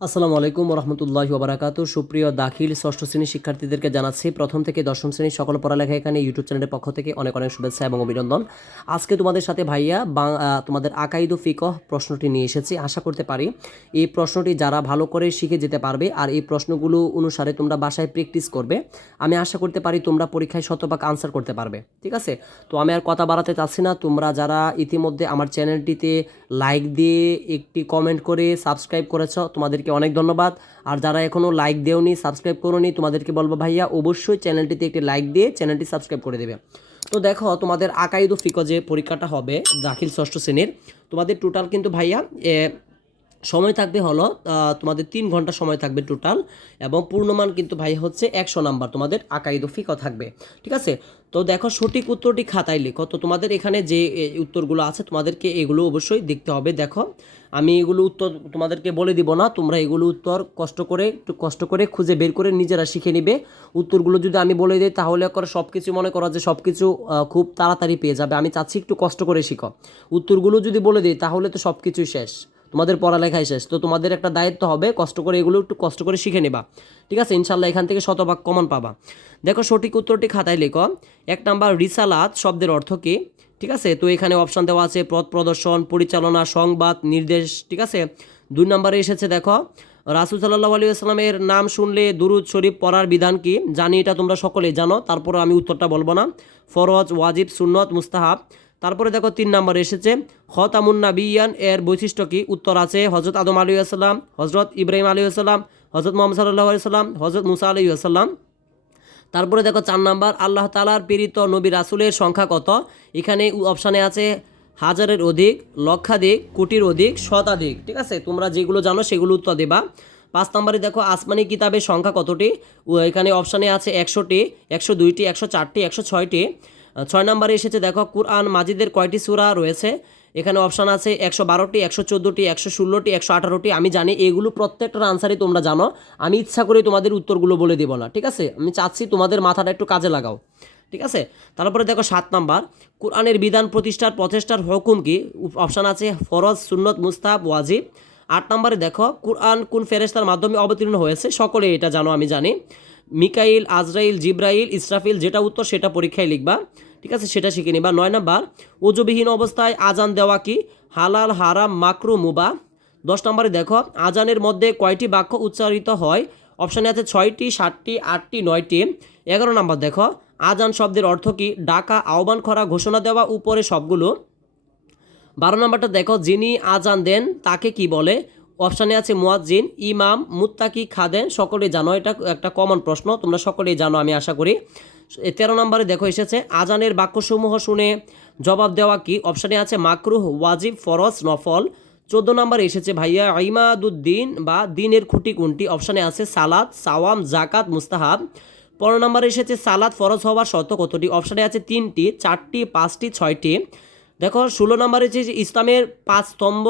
আসসালামু আলাইকুম রহমতুল্লাহ ওবরাকাতু। সুপ্রিয় দাখিল ষষ্ঠ শ্রেণির শিক্ষার্থীদেরকে জানাচ্ছি, প্রথম থেকে দশম শ্রেণির সকল পড়ালেখা এখানে ইউটিউব চ্যানেলের পক্ষ থেকে অনেক অনেক শুভেচ্ছা এবং অভিনন্দন। আজকে তোমাদের সাথে ভাইয়া তোমাদের আকাইদু ফিকহ প্রশ্নটি নিয়ে এসেছি। আশা করতে পারি এই প্রশ্নটি যারা ভালো করে শিখে যেতে পারবে আর এই প্রশ্নগুলো অনুসারে তোমরা বাসায় প্র্যাকটিস করবে। আমি আশা করতে পারি তোমরা পরীক্ষায় শতভাগ আনসার করতে পারবে। ঠিক আছে? তো আমি আর কথা বাড়াতে চাচ্ছি না। তোমরা যারা ইতিমধ্যে আমার চ্যানেলটিতে লাইক দিয়ে একটি কমেন্ট করে সাবস্ক্রাইব করেছ তোমাদেরকে অনেক ধন্যবাদ। আর যারা এখনও লাইক দেওনি সাবস্ক্রাইব করোনি, তোমাদেরকে বলব ভাইয়া, অবশ্যই চ্যানেলটিতে একটি লাইক দিয়ে চ্যানেলটি সাবস্ক্রাইব করে দেবে। তো দেখো, তোমাদের আকাইদু ফিকো যে পরীক্ষাটা হবে, দাখিল ষষ্ঠ শ্রেণির। তোমাদের টোটাল কিন্তু ভাইয়া সময় থাকবে হলো তোমাদের তিন ঘণ্টা সময় থাকবে টোটাল এবং পূর্ণমান কিন্তু ভাই হচ্ছে একশো নাম্বার, তোমাদের আকাইদু ফিকো থাকবে, ঠিক আছে? তো দেখো সঠিক উত্তরটি খাতায় লেখো। তো তোমাদের এখানে যে উত্তরগুলো আছে তোমাদেরকে এগুলো অবশ্যই দেখতে হবে, দেখো। আমি এগুলো উত্তর তোমাদেরকে বলে দিব না, তোমরা এগুলো উত্তর কষ্ট করে, একটু কষ্ট করে খুঁজে বের করে নিজেরা শিখে নিবে। উত্তরগুলো যদি আমি বলে দিই, তাহলে করে সব কিছু মনে করো যে সব কিছু খুব তাড়াতাড়ি পেয়ে যাবে। আমি চাচ্ছি একটু কষ্ট করে শিখো। উত্তরগুলো যদি বলে দিই, তাহলে তো সব কিছুই শেষ। তোমাদের পড়ালেখাই শেষ। তো তোমাদের একটা দায়িত্ব হবে কষ্ট করে এগুলো একটু কষ্ট করে শিখে নেবা। ঠিক আছে? ইনশাল্লাহ এখান থেকে শতভাগ কমন পাবা। দেখো, সঠিক উত্তরটি খাতায় লেখো। এক নাম্বার, রিসালাত শব্দের অর্থ কী? ঠিক আছে? তো এখানে অপশান দেওয়া আছে পথ প্রদর্শন, পরিচালনা, সংবাদ, নির্দেশ। ঠিক আছে? দুই নম্বরে এসেছে, দেখো, রাসুল সাল্লাহ আলী আসলামের নাম শুনলে দুরুদ শরীফ পড়ার বিধান কি? জানি এটা তোমরা সকলে জানো তারপর আমি উত্তরটা বলব না। ফরজ, ওয়াজিব, সুন্নত, মুস্তাহাব। তারপরে দেখো তিন নম্বরে এসেছে, খতামুন নাবিয়ান, এর বৈশিষ্ট্য কি? উত্তর আছে হজরত আদম আলী আসসালাম হজরত ইব্রাহিম আলী আসসালাম হজরত মোহাম্মদ সাল্লাহ সাল্লাম হজরত মুসা আলী আসসালাম তারপরে দেখো চার নাম্বার, আল্লাহ তালার প্রেরিত নবী রাসুলের সংখ্যা কত? এখানে অপশানে আছে হাজারের অধিক, লক্ষাধিক, কোটির অধিক, শতাধিক, ঠিক আছে? তোমরা যেগুলো জানো সেগুলো উত্তর দেবা। পাঁচ নম্বরে দেখো আসমানি কিতাবের সংখ্যা কতটি? এখানে অপশানে আছে একশোটি, একশো দুইটি, একশো চারটি, একশো ছয়টি। ছয় নম্বরে এসেছে, দেখো, কুরআন মাজিদের কয়টি সূরা রয়েছে? এখানে অপশান আছে একশো বারোটি, একশো চোদ্দোটি, একশো ষোলোটি, একশো আঠারোটি। আমি জানি এগুলো প্রত্যেকটার আনসারই তোমরা জানো। আমি ইচ্ছা করে তোমাদের উত্তরগুলো বলে দেবো না, ঠিক আছে? আমি চাচ্ছি তোমাদের মাথাটা একটু কাজে লাগাও, ঠিক আছে? তারপরে দেখো সাত নাম্বার, কোরআনের বিধান, প্রতিষ্ঠার, প্রচেষ্টার হুকুম কি? অপশান আছে ফরজ, সুন্নত মুস্তাব ওয়াজিব। আট নম্বরে দেখো, কোরআন কোন ফেরেস্তার মাধ্যমে অবতীর্ণ হয়েছে? সকলে এটা জানো, আমি জানি। মিকাইল, আজরাইল, জিব্রাইল, ইসরাফিল, যেটা উত্তর সেটা পরীক্ষায় লিখবা। ঠিক আছে, সেটা শিখে নিবা নয় নাম্বার, ওজুবিহীন অবস্থায় আজান দেওয়া কি? হালাল, হারাম, মাকরু, মুবা। দশ নম্বরে দেখো, আজানের মধ্যে কয়টি বাক্য উচ্চারিত হয়? অপশানে আছে ছয়টি, সাতটি, আটটি, নয়টি। এগারো নম্বর দেখো, আজান শব্দের অর্থ কি? ডাকা, আহ্বান করা, ঘোষণা দেওয়া, উপরে সবগুলো। বারো নম্বরটা দেখো, যিনি আজান দেন, তাকে কি বলে? অপশানে আছে মুয়াজ্জিন, ইমাম, মুত্তাকি, খাদেন, সকলেই জানো, এটা একটা কমন প্রশ্ন, তোমরা সকলেই জানো, আমি আশা করি। তেরো নম্বরে দেখো এসেছে, আজানের বাক্যসমূহ শুনে জবাব দেওয়া কি? অপশানে আছে মাকরুহ, ওয়াজিব, ফরজ, নফল। চোদ্দ নম্বরে এসেছে, ভাইয়া ইমাদুদ্দিন বা দিনের খুঁটি কোনটি? অপশানে আছে সালাদ সাওয়াম জাকাত মুস্তাহাব। পনেরো নম্বরে এসেছে সালাদ ফরজ হওয়ার শর্ত কতটি? অপশানে আছে তিনটি, চারটি, পাঁচটি, ছয়টি। দেখো, ষোলো নম্বরে যে ইসলামের পাঁচ স্তম্ভ,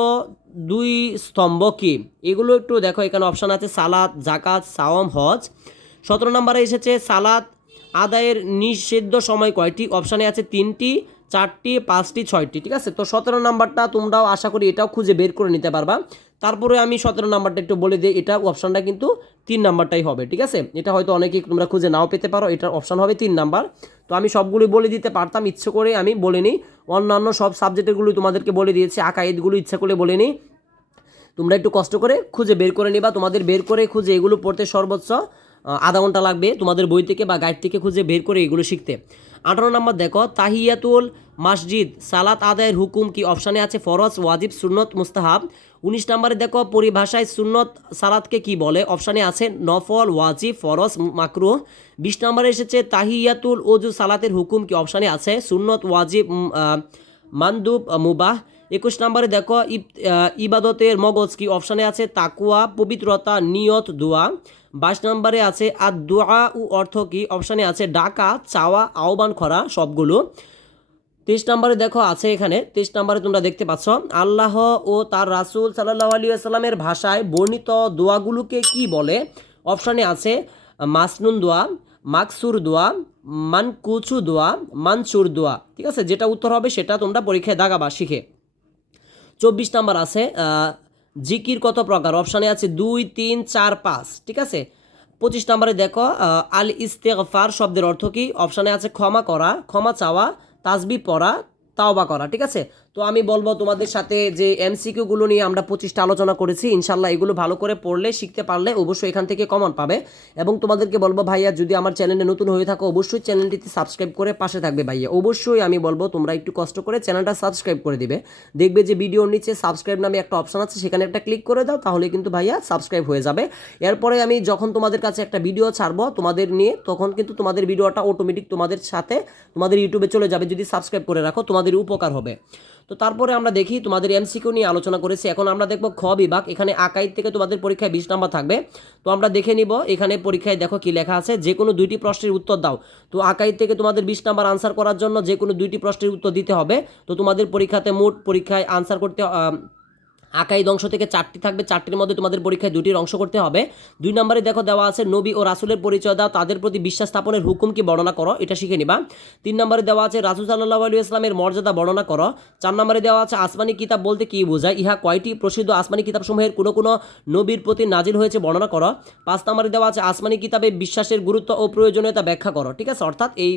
দুই স্তম্ভ কি? এগুলো একটু দেখো, এখানে অপশান আছে সালাদ জাকাত সাওম হজ। সতেরো নম্বরে এসেছে সালাদ আদায়ের নিষিদ্ধ সময় কয়টি? অপশানে আছে তিনটি, চারটি, পাঁচটি, ছয়টি, ঠিক আছে? তো সতেরো নাম্বারটা তোমরাও আশা করি এটাও খুঁজে বের করে নিতে পারবা। তারপরে আমি সতেরো নাম্বারটা একটু বলে দিই, এটা অপশানটা কিন্তু তিন নাম্বারটাই হবে, ঠিক আছে? এটা হয়তো অনেকেই তোমরা খুঁজে নাও পেতে পারো, এটার অপশান হবে তিন নাম্বার। তো আমি সবগুলি বলে দিতে পারতাম, ইচ্ছে করে আমি বলিনি অন্যান্য সব সাবজেক্টেরগুলো তোমাদেরকে বলে দিয়েছি আকাইদগুলো ইচ্ছা করে বলিনি তোমরা একটু কষ্ট করে খুঁজে বের করে নিবা, তোমাদের বের করে খুঁজে এগুলো পড়তে সর্বোচ্চ আধা ঘণ্টা লাগবে তোমাদের বই থেকে বা গাইড থেকে খুঁজে বের করে এগুলো শিখতে। আঠারো নম্বর দেখো, তাহিয়াতুল মসজিদ, সালাত আদায়ের হুকুম কি অপশানে আছে? ফরজ, ওয়াজিব, সুন্নত, মুস্তাহাব। উনিশ নম্বরে দেখো, পরিভাষায় সুন্নত সালাতকে কি বলে? অপশানে আছে নফল, ওয়াজিব, ফরজ মাকরু বিশ নম্বরে এসেছে, তাহিয়াতুল ওজু সালাতের হুকুম কি অপশানে আছে? সুন্নত, ওয়াজিব মান্দুব মানদুব, মুবাহ। একুশ নম্বরে দেখো, ইব- ইবাদতের মগজ কি অপশানে আছে? তাকুয়া, পবিত্রতা, নিয়ত, দোয়া। বাইশ নম্বরে আছে আর দোয়া ও অর্থ কি? অপশানে আছে, ডাকা, চাওয়া, আহ্বান করা সবগুলো। তেইশ নম্বরে দেখো, আছে এখানে। তেইশ নম্বরে তোমরা দেখতে পাচ্ছ, আল্লাহ ও তার রাসূল সাল্লাহ আলী আসসালামের ভাষায় বর্ণিত দোয়াগুলোকে কি বলে? অপশানে আছে, মাসনুন দোয়া, মাকসুর দোয়া, মানকুচু দোয়া, মানসুর দোয়া। ঠিক আছে? যেটা উত্তর হবে সেটা তোমরা পরীক্ষায় দাগাবা শিখে। চব্বিশ নাম্বার আছে জিকির কত প্রকার? অপশানে আছে দুই, তিন, চার, পাঁচ, ঠিক আছে? পঁচিশ নম্বরে দেখো আল ইস্তেকফার শব্দের অর্থ কী? অপশানে আছে ক্ষমা করা, ক্ষমা চাওয়া তাজবি পড়া, তাওবা করা, ঠিক আছে? তো আমি বলব তোমাদের সাথে যে এমসিকিউগুলো নিয়ে আমরা পঁচিশটা আলোচনা করেছি, ইনশাল্লাহ এগুলো ভালো করে পড়লে, শিখতে পারলে অবশ্যই এখান থেকে কমন পাবে। এবং তোমাদেরকে বলব ভাইয়া, যদি আমার চ্যানেলে নতুন হয়ে থাকো, অবশ্যই চ্যানেলটিতে সাবস্ক্রাইব করে পাশে থাকবে ভাইয়া। অবশ্যই আমি বলব, তোমরা একটু কষ্ট করে চ্যানেলটা সাবস্ক্রাইব করে দিবে। দেখবে যে ভিডিওর নিচে সাবস্ক্রাইব নামে একটা অপশন আছে, সেখানে একটা ক্লিক করে দাও, তাহলে কিন্তু ভাইয়া সাবস্ক্রাইব হয়ে যাবে। এরপরে আমি যখন তোমাদের কাছে একটা ভিডিও ছাড়বো, তোমাদের নিয়ে, তখন কিন্তু তোমাদের ভিডিওটা অটোমেটিক তোমাদের সাথে তোমাদের ইউটিউবে চলে যাবে, যদি সাবস্ক্রাইব করে রাখো, তোমাদের উপকার হবে। তো তারপরে আমরা দেখি তোমাদের এমসিকিউ নিয়ে আলোচনা করেছি। এখন আমরা দেখব খ বিভাগ, এখানে আকাই থেকে তোমাদের পরীক্ষায় বিশ নাম্বার থাকবে। তো আমরা দেখে নিব, এখানে পরীক্ষায় দেখো কি লেখা আছে যে কোনো দুইটি প্রশ্নের উত্তর দাও। তো আকাই থেকে তোমাদের বিশ নাম্বার আনসার করার জন্য যে কোনো দুইটি প্রশ্নের উত্তর দিতে হবে। তো তোমাদের পরীক্ষাতে মোট পরীক্ষায় আনসার করতে আকাইদ অংশ থেকে চারটি থাকবে। চারটির মধ্যে তোমাদের পরীক্ষায় দুটির অংশ করতে হবে। দুই নম্বরে দেখো দেওয়া আছে, নবী ও রাসুলের পরিচয় দাও, তাদের প্রতি বিশ্বাস স্থাপনের হুকুম কি বর্ণনা করো, এটা শিখে নিবা। তিন নম্বরে দেওয়া আছে, রাসুল সাল্লাহ আলু ইসলামের মর্যাদা বর্ণনা করো। চার নম্বরে দেওয়া আছে, আসমানি কিতাব বলতে কি বোঝায়, ইহা কয়টি প্রসিদ্ধ আসমানি কিতাবসমূহের কোনো কোনো নবীর প্রতি নাজিল হয়েছে বর্ণনা করো। পাঁচ নম্বরে দেওয়া আছে, আসমানি কিতাবে বিশ্বাসের গুরুত্ব ও প্রয়োজনীয়তা ব্যাখ্যা করো, ঠিক আছে? অর্থাৎ এই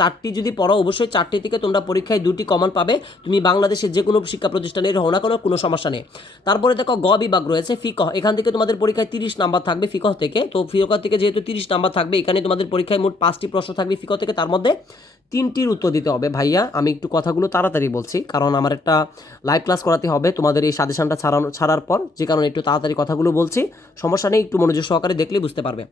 চারটি যদি পড়ো অবশ্যই চারটি থেকে তোমরা পরীক্ষায় দুটি কমন পাবে। তুমি বাংলাদেশের যে কোনো শিক্ষা প্রতিষ্ঠানের হও না কোনো কোনো সমস্যা নেই। তারপরে দেখো, গ বিভাগ রয়েছে, ফিকহ। এখান থেকে তোমাদের পরীক্ষায় তিরিশ নাম্বার থাকবে ফিকহ থেকে। তো ফিকহ থেকে যেহেতু তিরিশ নাম্বার থাকবে, এখানে তোমাদের পরীক্ষায় মোট পাঁচটি প্রশ্ন থাকবে ফিকহ থেকে। তার মধ্যে তিনটির উত্তর দিতে হবে। ভাইয়া, আমি একটু কথাগুলো তাড়াতাড়ি বলছি, কারণ আমার একটা লাইভ ক্লাস করাতে হবে। তোমাদের এই সাজেশনটা ছাড়ানো, ছাড়ার পর যে কারণে একটু তাড়াতাড়ি কথাগুলো বলছি, সমস্যা নেই, একটু মনোযোগ সহকারে দেখলেই বুঝতে পারবে।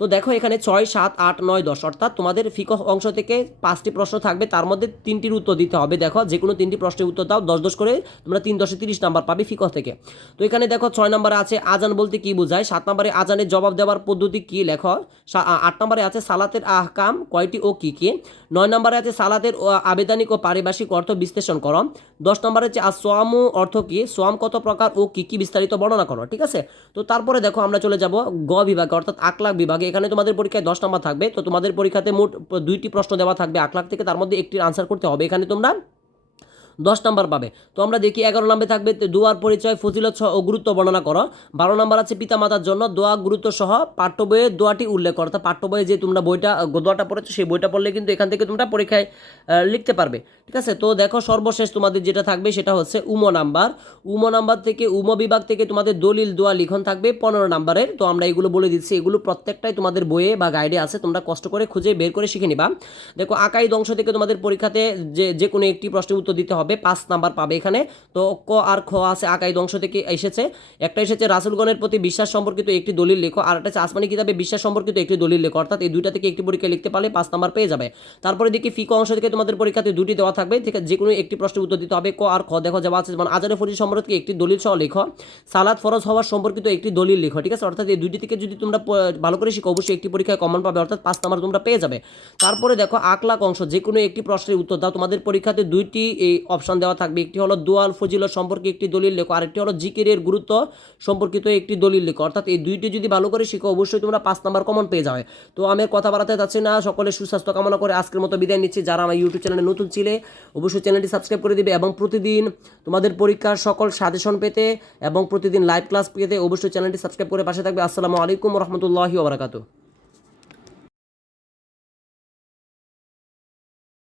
তো দেখো, এখানে ছয়, সাত, আট, নয়, দশ, অর্থাৎ তোমাদের ফিকহ অংশ থেকে পাঁচটি প্রশ্ন থাকবে, তার মধ্যে তিনটির উত্তর দিতে হবে। দেখো যে কোনো তিনটি প্রশ্নের উত্তর দাও, দশ দশ করে তোমরা তিন দশে তিরিশ নাম্বার পাবে ফিকহ থেকে। তো এখানে দেখো, ছয় নম্বরে আছে আজান বলতে কি বোঝায়? সাত নম্বরে আজানের জবাব দেওয়ার পদ্ধতি কি লেখো? আট নম্বরে আছে সালাতের আহকাম কয়টি ও কি কি? নয় নম্বরে আছে সালাতের আবেদানিক ও পারিভাষিক অর্থ বিশ্লেষণ করো। দশ নম্বরে আছে আসোয়ামু অর্থ কি? সোয়াম কত প্রকার ও কি কি বিস্তারিত বর্ণনা করো, ঠিক আছে? তো তারপরে দেখো, আমরা চলে যাব গ বিভাগে, অর্থাৎ আকলাক বিভাগে। এখানে তোমাদের পরীক্ষায় দশ নম্বর থাকবে। তো তোমাদের পরীক্ষাতে মোট দুইটি প্রশ্ন দেওয়া থাকবে। আকলাক থেকে তার মধ্যে একটির আনসার করতে হবে। এখানে তোমরা দশ নাম্বার পাবে। তো আমরা দেখি এগারো নম্বরে থাকবে দোয়ার পরিচয়, ফজিলত সহ ও গুরুত্ব বর্ণনা করো। বারো নম্বর আছে পিতামাতার জন্য দোয়া, গুরুত্ব সহ পাঠ্য বইয়ের দোয়াটি উল্লেখ করো। অর্থাৎ পাঠ্য বইয়ে যে তোমরা বইটা দোয়াটা পড়েছো, সেই বইটা পড়লে কিন্তু এখান থেকে তোমরা পরীক্ষায় লিখতে পারবে। ঠিক আছে? তো দেখো সর্বশেষ তোমাদের যেটা থাকবে সেটা হচ্ছে উমো নাম্বার। উমো নাম্বার থেকে উমো বিভাগ থেকে তোমাদের দলিল, দোয়া, লিখন থাকবে পনেরো নাম্বারের। তো আমরা এগুলো বলে দিচ্ছি। এগুলো প্রত্যেকটাই তোমাদের বইয়ে বা গাইডে আছে। তোমরা কষ্ট করে খুঁজে বের করে শিখে নিবা। দেখো আকাই অংশ থেকে তোমাদের পরীক্ষাতে যে যে কোনো একটি প্রশ্নের উত্তর দিতে হবে। পাঁচ নাম্বার পাবে এখানে। তো ক আর খ আছে, আকাই অংশ থেকে এসেছে। একটা এসেছে রাসুলগণের প্রতি বিশ্বাস সম্পর্কিত একটি দলিল লেখো, আর একটা আসমানি কিতাবে বিশ্বাস সম্পর্কিত একটি দলিল লেখো। অর্থাৎ এই দুইটা থেকে একটি পরীক্ষা লিখতে পারলে পাঁচ নাম্বার পেয়ে যাবে। তারপরে দেখি ফিকো অংশ থেকে তোমাদের পরীক্ষাতে দুটি দেওয়া থাকবে। ঠিক আছে যে কোনো একটি প্রশ্নের উত্তর দিতে হবে। ক আর খ, দেখো যাওয়া আছে যেমন, আজারে ফরিজ সম্পর্কে একটি দলিল সহ লেখো, সালাদ ফরজ হওয়ার সম্পর্কিত একটি দলিল লেখো। ঠিক আছে, অর্থাৎ এই দুইটি থেকে যদি তোমরা ভালো করে শিখো, অবশ্যই একটি পরীক্ষায় কমন পাবে, অর্থাৎ পাঁচ নাম্বার তোমরা পেয়ে যাবে। তারপরে দেখো আকলাক অংশ যে কোনো একটি প্রশ্নের উত্তর দাও। তোমাদের পরীক্ষাতে দুইটি, এই অপশন দেওয়া থাকবে। একটি হলো দোয়াল ফজিলত সম্পর্কে একটি দলিল লেখো, আরেকটি হলো জিকিরের গুরুত্ব সম্পর্কিত একটি দলিল লেখো। অর্থাৎ এই দুইটি যদি ভালো করে শিখো, অবশ্যই তোমরা পাঁচ নাম্বার কমন পেয়ে যাবে। তো আমি কথা বাড়াতে যাচ্ছি না, সকলে সুস্বাস্থ্য কামনা করে আজকের মতো বিদায় নিচ্ছি। যারা আমার ইউটিউব চ্যানেলে নতুন ছিলে, অবশ্যই চ্যানেলটি সাবস্ক্রাইব করে দিবে এবং প্রতিদিন তোমাদের পরীক্ষার সকল সাজেশন পেতে এবং প্রতিদিন লাইভ ক্লাস পেতে অবশ্যই চ্যানেলটি সাবস্ক্রাইব করে পাশে থাকবে। আসসালামু আলাইকুম রহমতুল্লাহি ওবরাকাতু